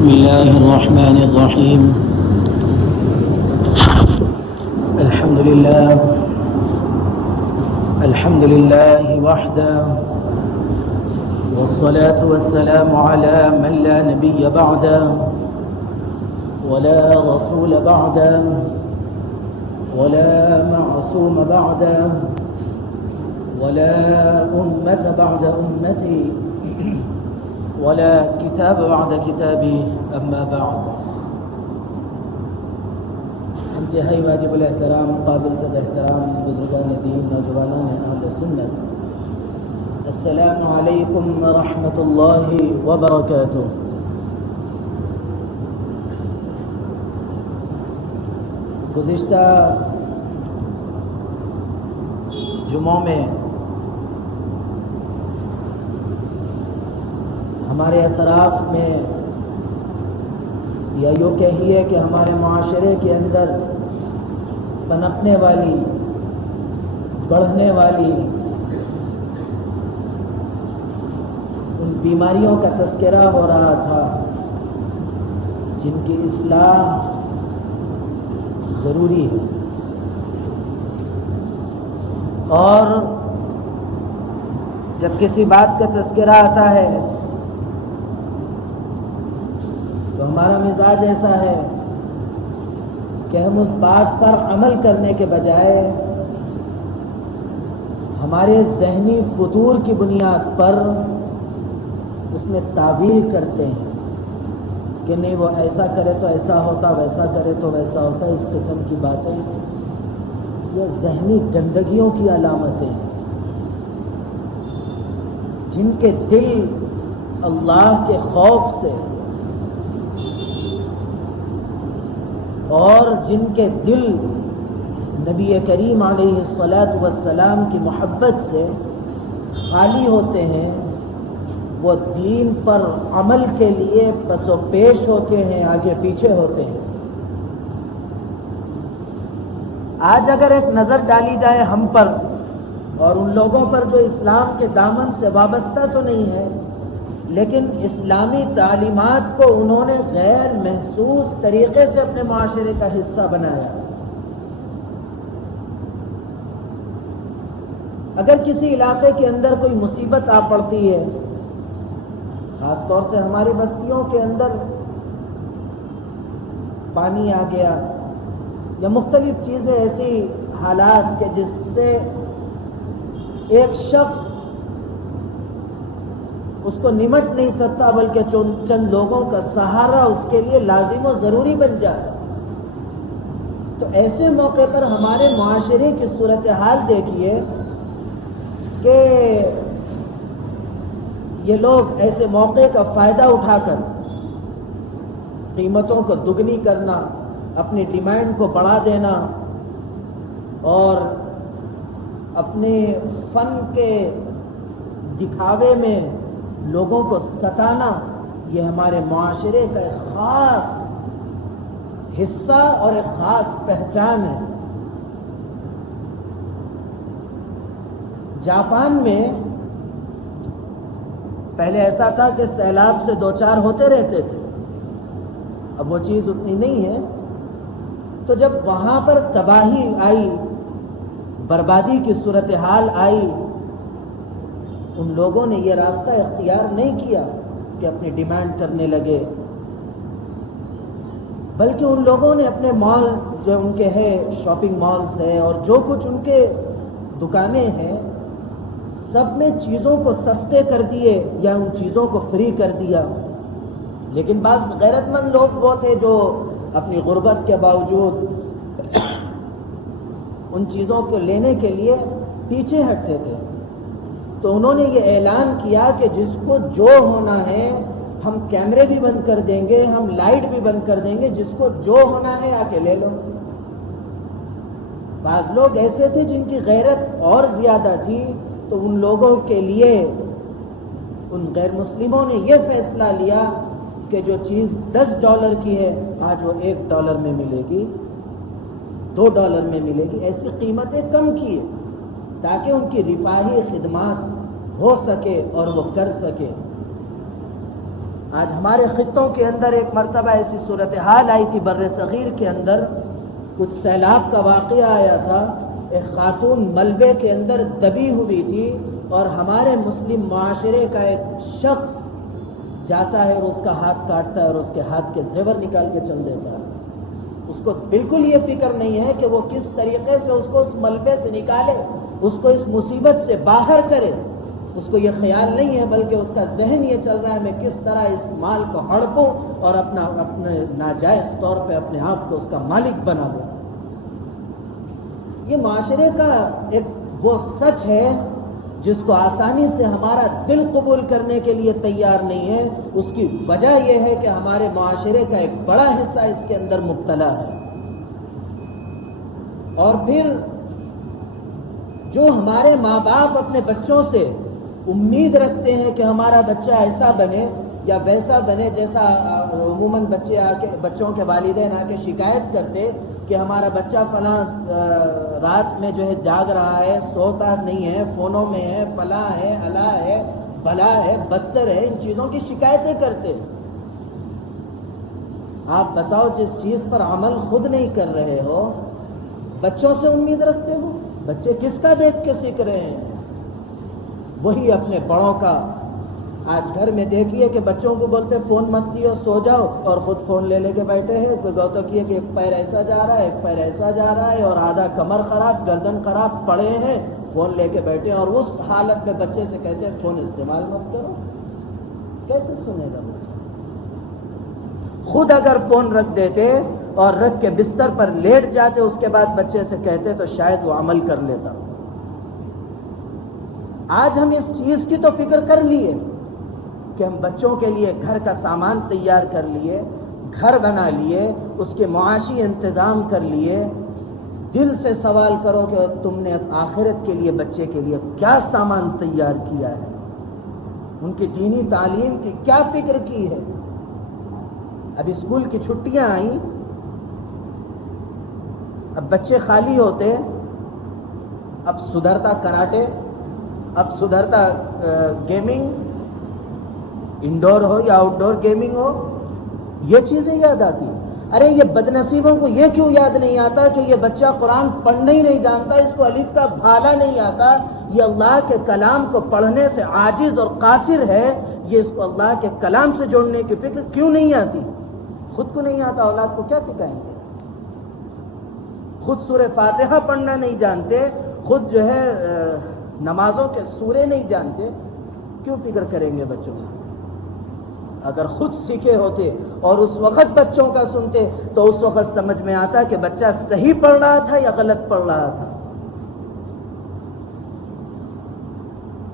بسم الله الرحمن الرحيم. الحمد لله وحده، والصلاة والسلام على من لا نبي بعده ولا رسول بعده ولا معصوم بعده ولا أمة بعد أمتي ولا کتاب بعد کتابی اما بعد. انتہائی واجب الاحترام، قابل صد احترام بزرگان دین، نوجوانان اہل سنت، السلام علیکم ورحمۃ اللہ وبرکاتہ. گزشتہ جمعوں میں ہمارے اطراف میں یا یوں کہیے کہ ہمارے معاشرے کے اندر پنپنے والی، بڑھنے والی ان بیماریوں کا تذکرہ ہو رہا تھا جن کی اصلاح ضروری ہے. اور جب کسی بات کا تذکرہ آتا ہے تو ہمارا مزاج ایسا ہے کہ ہم اس بات پر عمل کرنے کے بجائے ہمارے ذہنی فطور کی بنیاد پر اس میں تعبیر کرتے ہیں کہ نہیں وہ ایسا کرے تو ایسا ہوتا، ویسا کرے تو ویسا ہوتا. اس قسم کی باتیں یہ ذہنی گندگیوں کی علامتیں ہیں. جن کے دل اللہ کے خوف سے اور جن کے دل نبی کریم علیہ الصلاۃ والسلام کی محبت سے خالی ہوتے ہیں، وہ دین پر عمل کے لیے پس و پیش ہوتے ہیں، آگے پیچھے ہوتے ہیں. آج اگر ایک نظر ڈالی جائے ہم پر اور ان لوگوں پر جو اسلام کے دامن سے وابستہ تو نہیں ہے لیکن اسلامی تعلیمات کو انہوں نے غیر محسوس طریقے سے اپنے معاشرے کا حصہ بنایا. اگر کسی علاقے کے اندر کوئی مصیبت آ پڑتی ہے، خاص طور سے ہماری بستیوں کے اندر پانی آ گیا یا مختلف چیزیں، ایسی حالات کہ جس سے ایک شخص اس کو نمٹ نہیں سکتا بلکہ چند لوگوں کا سہارا اس کے لیے لازم و ضروری بن جاتا. تو ایسے موقع پر ہمارے معاشرے کی صورتحال دیکھیے کہ یہ لوگ ایسے موقع کا فائدہ اٹھا کر قیمتوں کو دگنی کرنا، اپنی ڈیمانڈ کو بڑھا دینا اور اپنے فن کے دکھاوے میں لوگوں کو ستانا، یہ ہمارے معاشرے کا ایک خاص حصہ اور ایک خاص پہچان ہے. جاپان میں پہلے ایسا تھا کہ سیلاب سے دو چار ہوتے رہتے تھے، اب وہ چیز اتنی نہیں ہے. تو جب وہاں پر تباہی آئی، بربادی کی صورتحال آئی، ان لوگوں نے یہ راستہ اختیار نہیں کیا کہ اپنی ڈیمانڈ کرنے لگے، بلکہ ان لوگوں نے اپنے مال جو ان کے ہے، شاپنگ مالز ہے اور جو کچھ ان کے دکانیں ہیں، سب میں چیزوں کو سستے کر دیے یا ان چیزوں کو فری کر دیا. لیکن بعض غیرت مند لوگ وہ تھے جو اپنی غربت کے باوجود ان چیزوں کو لینے کے لیے پیچھے ہٹتے تھے. تو انہوں نے یہ اعلان کیا کہ جس کو جو ہونا ہے ہم کیمرے بھی بند کر دیں گے، ہم لائٹ بھی بند کر دیں گے، جس کو جو ہونا ہے آ کے لے لو. بعض لوگ ایسے تھے جن کی غیرت اور زیادہ تھی، تو ان لوگوں کے لیے ان غیر مسلموں نے یہ فیصلہ لیا کہ جو چیز $10 کی ہے آج وہ $1 میں ملے گی، $2 میں ملے گی. ایسی قیمتیں کم کی تاکہ ان کی رفاہی خدمات ہو سکے اور وہ کر سکے. آج ہمارے خطوں کے اندر ایک مرتبہ ایسی صورتحال آئی تھی بر صغیر کے اندر، کچھ سیلاب کا واقعہ آیا تھا، ایک خاتون ملبے کے اندر دبی ہوئی تھی، اور ہمارے مسلم معاشرے کا ایک شخص جاتا ہے اور اس کا ہاتھ کاٹتا ہے اور اس کے ہاتھ کے زیور نکال کے چل دیتا ہے۔ اس کو بالکل یہ فکر نہیں ہے کہ وہ کس طریقے سے اس کو اس ملبے سے نکالے، اس کو اس مصیبت سے باہر کرے، اس کو یہ خیال نہیں ہے، بلکہ اس کا ذہن یہ چل رہا ہے میں کس طرح اس مال کو ہڑپوں اور اپنے ناجائز طور پہ اپنے آپ کو اس کا مالک بنا لوں۔ یہ معاشرے کا ایک وہ سچ ہے جس کو آسانی سے ہمارا دل قبول کرنے کے لیے تیار نہیں ہے۔ اس کی وجہ یہ ہے کہ ہمارے معاشرے کا ایک بڑا حصہ اس کے اندر مبتلا ہے۔ اور پھر جو ہمارے ماں باپ اپنے بچوں سے امید رکھتے ہیں کہ ہمارا بچہ ایسا بنے یا ویسا بنے، جیسا عموماً بچوں کے والدین آ کے شکایت کرتے کہ ہمارا بچہ فلاں رات میں جو ہے جاگ رہا ہے، سوتا نہیں ہے، فونوں میں ہے، فلاں ہے، الا ہے، بلا ہے، بدتر ہے، ان چیزوں کی شکایتیں کرتے۔ آپ بتاؤ، جس چیز پر عمل خود نہیں کر رہے ہو بچوں سے امید رکھتے ہو؟ بچے کس کا دیکھ کے سیکھ رہے ہیں؟ وہی اپنے بڑوں کا۔ آج گھر میں دیکھیے کہ بچوں کو بولتے فون مت لیو، سو جاؤ، اور خود فون لے لے کے بیٹھے ہیں۔ کوئی گوتو کیے کہ ایک پیر ایسا جا رہا ہے، ایک پیر ایسا جا رہا ہے، اور آدھا کمر خراب، گردن خراب پڑے ہیں، فون لے کے بیٹھے ہیں، اور اس حالت میں بچے سے کہتے ہیں فون استعمال مت کرو۔ کیسے سنے گا بچہ؟ خود اگر فون رکھ دیتے اور رکھ کے بستر پر لیٹ جاتے، اس کے بعد بچے سے کہتے تو شاید وہ عمل کر لیتا۔ آج ہم اس چیز کی تو فکر کر لیے کہ ہم بچوں کے لیے گھر کا سامان تیار کر لیے، گھر بنا لیے، اس کے معاشی انتظام کر لیے۔ دل سے سوال کرو کہ تم نے آخرت کے لیے بچے کے لیے کیا سامان تیار کیا ہے، ان کی دینی تعلیم کی کیا فکر کی ہے؟ اب اسکول کی چھٹیاں آئیں، اب بچے خالی ہوتے، اب سدھرتا کراٹے، اب سدھرتا گیمنگ، انڈور ہو یا آؤٹ ڈور گیمنگ ہو، یہ چیزیں یاد آتی۔ ارے یہ بدنصیبوں کو یہ کیوں یاد نہیں آتا کہ یہ بچہ قرآن پڑھنا ہی نہیں جانتا، اس کو الف کا بھالا نہیں آتا، یہ اللہ کے کلام کو پڑھنے سے عاجز اور قاصر ہے، یہ اس کو اللہ کے کلام سے جوڑنے کی فکر کیوں نہیں آتی؟ خود کو نہیں آتا، اولاد کو کیا سکھائیں گے؟ خود سورہ فاتحہ پڑھنا نہیں جانتے، خود جو ہے نمازوں کے سورے نہیں جانتے، کیوں فکر کریں گے بچوں کا؟ اگر خود سیکھے ہوتے اور اس وقت بچوں کا سنتے تو اس وقت سمجھ میں آتا کہ بچہ صحیح پڑھ رہا تھا یا غلط پڑھ رہا تھا۔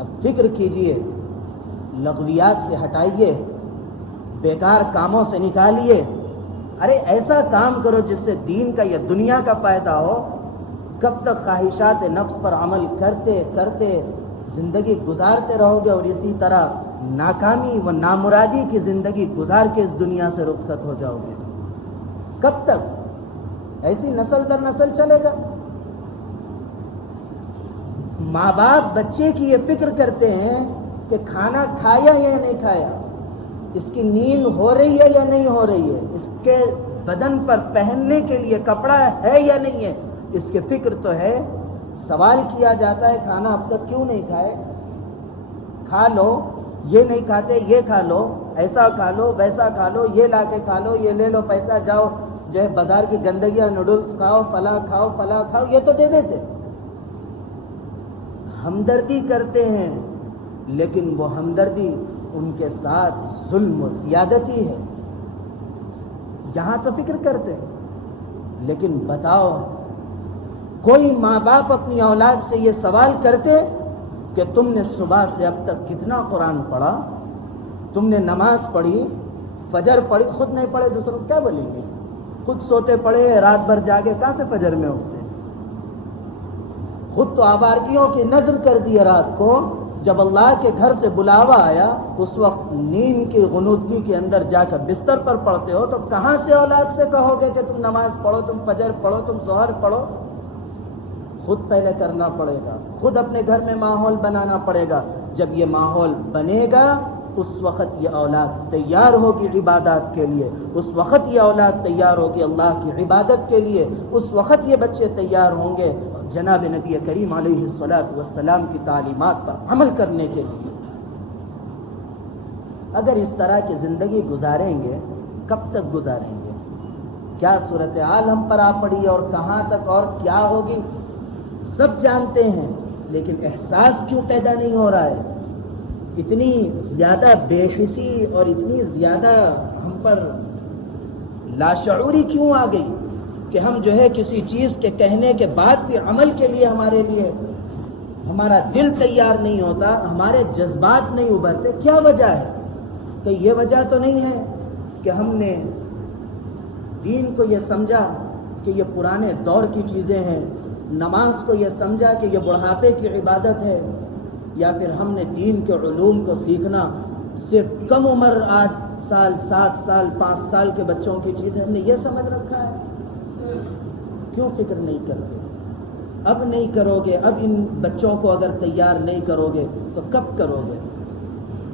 اب فکر کیجئے، لغویات سے ہٹائیے، بیکار کاموں سے نکالیے۔ ارے ایسا کام کرو جس سے دین کا یا دنیا کا فائدہ ہو۔ کب تک خواہشات نفس پر عمل کرتے کرتے زندگی گزارتے رہو گے اور اسی طرح ناکامی و نامرادی کی زندگی گزار کے اس دنیا سے رخصت ہو جاؤ گے؟ کب تک ایسی نسل در نسل چلے گا؟ ماں باپ بچے کی یہ فکر کرتے ہیں کہ کھانا کھایا یا نہیں کھایا، اس کی نیند ہو رہی ہے یا نہیں ہو رہی ہے، اس کے بدن پر پہننے کے لیے کپڑا ہے یا نہیں ہے، اس کی فکر تو ہے۔ سوال کیا جاتا ہے کھانا اب تک کیوں نہیں کھائے؟ کھا لو، یہ نہیں کھاتے یہ کھا لو، ایسا کھا لو ویسا کھا لو، یہ لا کے کھا لو، یہ لے لو پیسہ، جاؤ جو ہے بازار کی گندگیاں، نوڈلز کھاؤ، فلاں کھاؤ، فلاں کھاؤ، یہ تو دے دیتے۔ ہمدردی کرتے ہیں، لیکن وہ ہمدردی ان کے ساتھ ظلم و زیادتی ہے۔ یہاں تو فکر کرتے، لیکن بتاؤ کوئی ماں باپ اپنی اولاد سے یہ سوال کرتے کہ تم نے صبح سے اب تک کتنا قرآن پڑھا، تم نے نماز پڑھی، فجر پڑھی؟ خود نہیں پڑھے دوسروں کو کیا بولیں گے؟ خود سوتے پڑے، رات بھر جاگے، کہاں سے فجر میں اٹھتے؟ خود تو آوارگیوں کی نظر کر دی رات کو، جب اللہ کے گھر سے بلاوا آیا اس وقت نیند کی غنودگی کے اندر جا کر بستر پر پڑھتے ہو، تو کہاں سے اولاد سے کہو گے کہ تم نماز پڑھو، تم فجر پڑھو، تم ظہر پڑھو؟ خود پہلے کرنا پڑے گا، خود اپنے گھر میں ماحول بنانا پڑے گا۔ جب یہ ماحول بنے گا اس وقت یہ اولاد تیار ہوگی عبادات کے لیے، اس وقت یہ اولاد تیار ہوگی اللہ کی عبادت کے لیے، اس وقت یہ بچے تیار ہوں گے جناب نبی کریم علیہ الصلاۃ والسلام کی تعلیمات پر عمل کرنے کے لیے۔ اگر اس طرح کی زندگی گزاریں گے کب تک گزاریں گے؟ کیا صورتحال ہم پر آ پڑی اور کہاں تک اور کیا ہوگی سب جانتے ہیں، لیکن احساس کیوں پیدا نہیں ہو رہا ہے؟ اتنی زیادہ بے حسی اور اتنی زیادہ ہم پر لاشعوری کیوں آ گئی کہ ہم جو ہے کسی چیز کے کہنے کے بعد بھی عمل کے لیے ہمارے لیے ہمارا دل تیار نہیں ہوتا، ہمارے جذبات نہیں ابھرتے؟ کیا وجہ ہے؟ کہ یہ وجہ تو نہیں ہے کہ ہم نے دین کو یہ سمجھا کہ یہ پرانے دور کی چیزیں ہیں، نماز کو یہ سمجھا کہ یہ بڑھاپے کی عبادت ہے، یا پھر ہم نے دین کے علوم کو سیکھنا صرف کم عمر 8 سال 7 سال 5 سال کے بچوں کی چیزیں ہم نے یہ سمجھ رکھا ہے؟ کیوں فکر نہیں کرتے؟ اب نہیں کرو گے، اب ان بچوں کو اگر تیار نہیں کرو گے تو کب کرو گے؟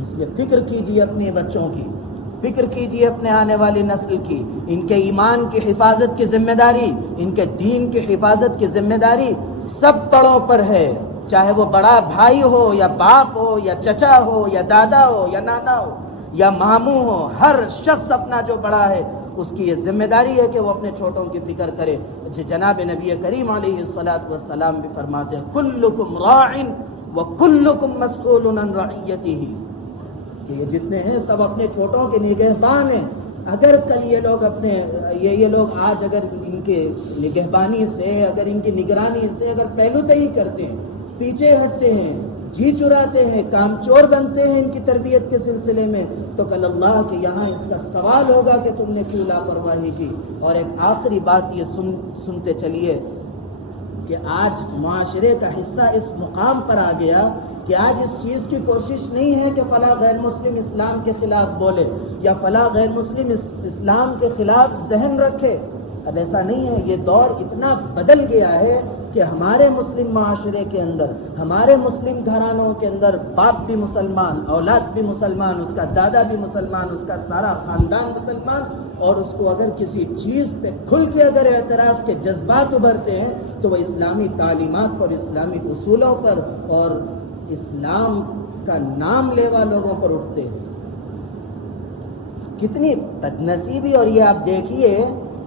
اس لیے فکر کیجیے اپنے بچوں کی، فکر کیجیے اپنے آنے والی نسل کی، ان کے ایمان کی حفاظت کی ذمہ داری، ان کے دین کی حفاظت کی ذمہ داری سب بڑوں پر ہے، چاہے وہ بڑا بھائی ہو یا باپ ہو یا چچا ہو یا دادا ہو یا نانا ہو یا ماموں ہو، ہر شخص اپنا جو بڑا ہے اس کی یہ ذمہ داری ہے کہ وہ اپنے چھوٹوں کی فکر کرے۔ جناب نبی کریم علیہ الصلاۃ والسلام بھی فرماتے ہیں کلکم راع وکلکم مسئول عن رعیتہ، کہ یہ جتنے ہیں سب اپنے چھوٹوں کے نگہبان ہیں۔ اگر کل یہ لوگ آج اگر ان کے نگہبانی سے، اگر ان کی نگرانی سے اگر پہلو تہی کرتے ہیں، پیچھے ہٹتے ہیں، جی چراتے ہیں، کام چور بنتے ہیں ان کی تربیت کے سلسلے میں، تو کل اللہ کے یہاں اس کا سوال ہوگا کہ تم نے کیوں لاپرواہی کی۔ اور ایک آخری بات یہ سنتے چلیے کہ آج معاشرے کا حصہ اس مقام پر آ گیا کہ آج اس چیز کی کوشش نہیں ہے کہ فلاں غیر مسلم اسلام کے خلاف بولے یا فلاں غیر مسلم اسلام کے خلاف ذہن رکھے۔ اب ایسا نہیں ہے، یہ دور اتنا بدل گیا ہے کہ ہمارے مسلم معاشرے کے اندر، ہمارے مسلم گھرانوں کے اندر باپ بھی مسلمان، اولاد بھی مسلمان، اس کا دادا بھی مسلمان، اس کا سارا خاندان مسلمان، اور اس کو اگر کسی چیز پہ کھل کے اگر اعتراض کے جذبات ابھرتے ہیں تو وہ اسلامی تعلیمات پر، اسلامی اصولوں پر اور اسلام کا نام لیوا لوگوں پر اٹھتے ہیں۔ کتنی بدنصیبی! اور یہ آپ دیکھیے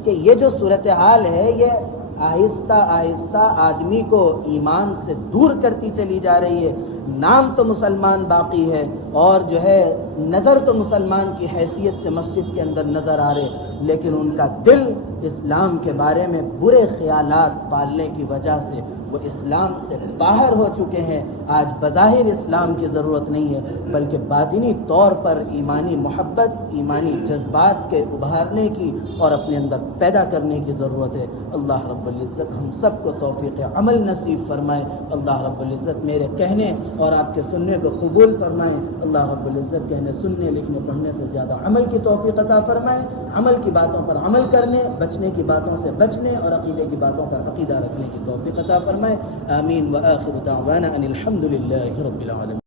کہ یہ جو صورتحال ہے یہ آہستہ آہستہ آدمی کو ایمان سے دور کرتی چلی جا رہی ہے۔ نام تو مسلمان باقی ہے اور جو ہے نظر تو مسلمان کی حیثیت سے مسجد کے اندر نظر آ رہے، لیکن ان کا دل اسلام کے بارے میں برے خیالات پالنے کی وجہ سے وہ اسلام سے باہر ہو چکے ہیں۔ آج بظاہر اسلام کی ضرورت نہیں ہے، بلکہ باطنی طور پر ایمانی محبت، ایمانی جذبات کے ابھارنے کی اور اپنے اندر پیدا کرنے کی ضرورت ہے۔ اللہ رب العزت ہم سب کو توفیق عمل نصیب فرمائے۔ اللہ رب العزت میرے کہنے اور آپ کے سننے کو قبول فرمائے۔ اللہ رب العزت کہنے، سننے، لکھنے، پڑھنے سے زیادہ عمل کی توفیق عطا فرمائے۔ عمل کی باتوں پر عمل کرنے، بچنے کی باتوں سے بچنے اور عقیدے کی باتوں پر عقیدہ رکھنے کی توفیق عطا فرمائے۔ آمین وآخر دعوانا ان الحمد للہ رب العالمین۔